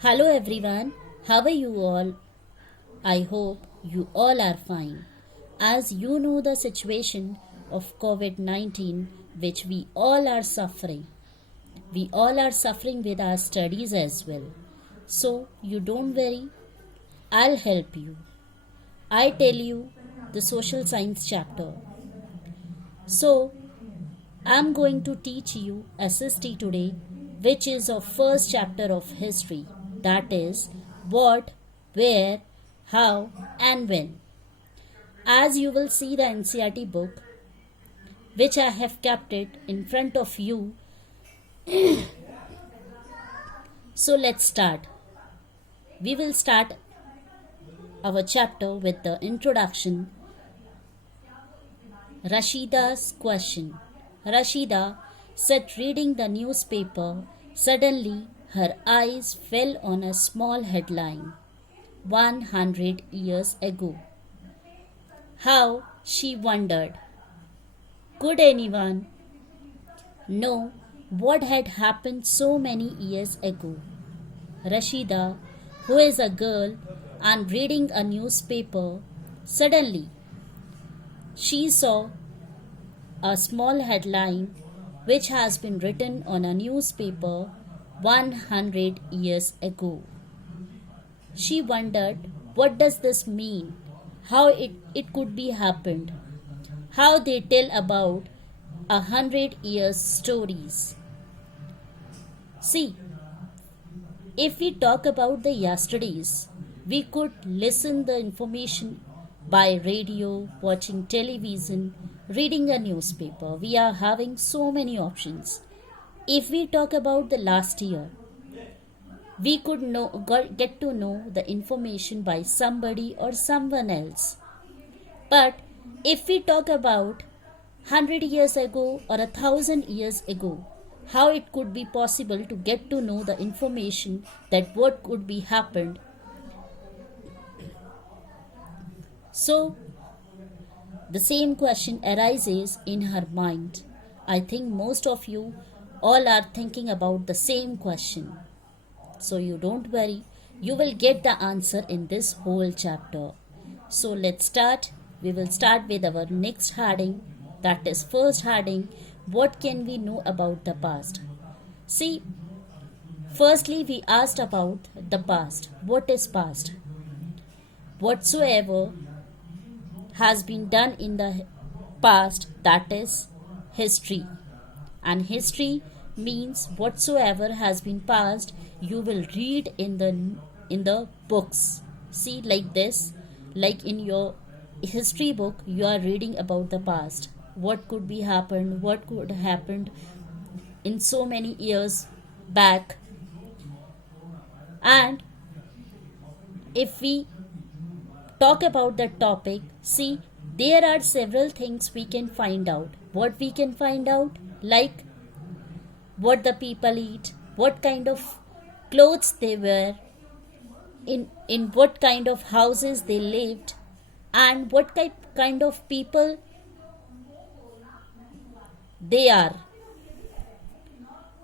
Hello everyone, how are you all? I hope you all are fine. As you know, the situation of COVID 19, which we all are suffering, we all are suffering with our studies as well. So, you don't worry, I'll help you. I tell you the social science chapter. So, I'm going to teach you SST today, which is of first chapter of history. That is what, where, how, and when. As you will see the NCERT book, which I have kept it in front of you. So let's start. We will start our chapter with the introduction. Rashida's question. Rashida sat reading the newspaper. Suddenly, her eyes fell on a small headline 100 years ago. How, she wondered. Could anyone know what had happened so many years ago? Rashida, who is a girl and reading a newspaper, suddenly she saw a small headline which has been written on a newspaper 100 years ago. She wondered, what does this mean? How it could be happened? How they tell about 100 years stories. See, if we talk about the yesterdays, we could listen the information by radio, watching television, reading a newspaper. We are having so many options. If we talk about the last year, we could get to know the information by somebody or someone else. But if we talk about 100 years ago or 1,000 years ago, how it could be possible to get to know the information that what could be happened. So the same question arises in her mind. I think most of you all are thinking about the same question. So you don't worry, you will get the answer in this whole chapter. So let's start. We will start with our next heading, that is first heading, what can we know about the past? See, firstly we asked about the past. What is past? Whatsoever has been done in the past, that is history. And history means whatsoever has been past, you will read in the books. See, like this, like in your history book, you are reading about the past. What could be happened, what could happened in so many years back. And if we talk about the topic, see, there are several things we can find out. What we can find out? Like what the people eat, what kind of clothes they wear, in what kind of houses they lived, and what kind of people they are.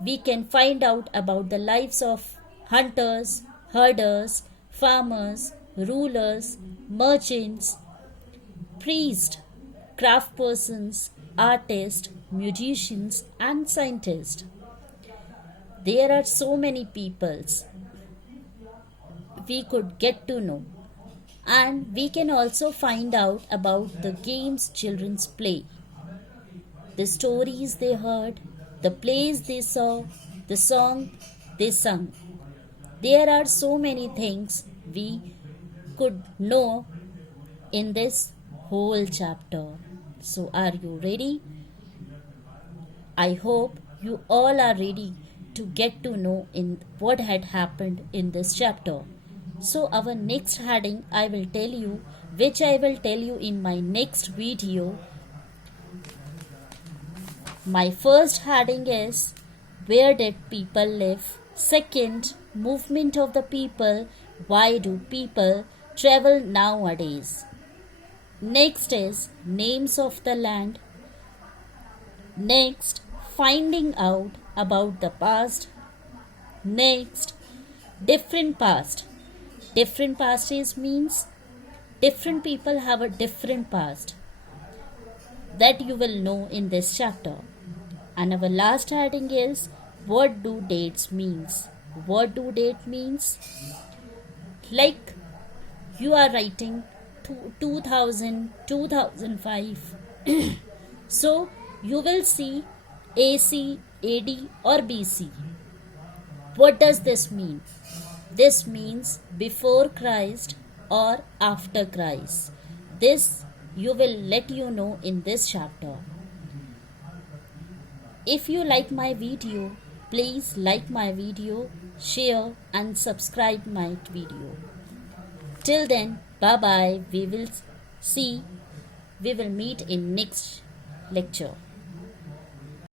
We can find out about the lives of hunters, herders, farmers, rulers, merchants, priests, craftspersons, artists, musicians, and scientists. There are so many peoples we could get to know. And we can also find out about the games children play, the stories they heard, the plays they saw, the song they sung. There are so many things we could know in this whole chapter. So, are you ready? I hope you all are ready to get to know in what had happened in this chapter. So, our next heading I will tell you, which I will tell you in my next video. My first heading is, where did people live? Second, movement of the people. Why do people travel nowadays? Next is names of the land. Next, finding out about the past. Next, Different past. Different past is means different people have a different past that you will know in this chapter. And our last heading is what do dates means? What do date means? Like you are writing 2000, 2005. So you will see AC, AD or BC. What does this mean? This means before Christ or after Christ. This you will let you know in this chapter. If you like my video, please like my video, share and subscribe my video. Till then, bye bye. We will meet in next lecture.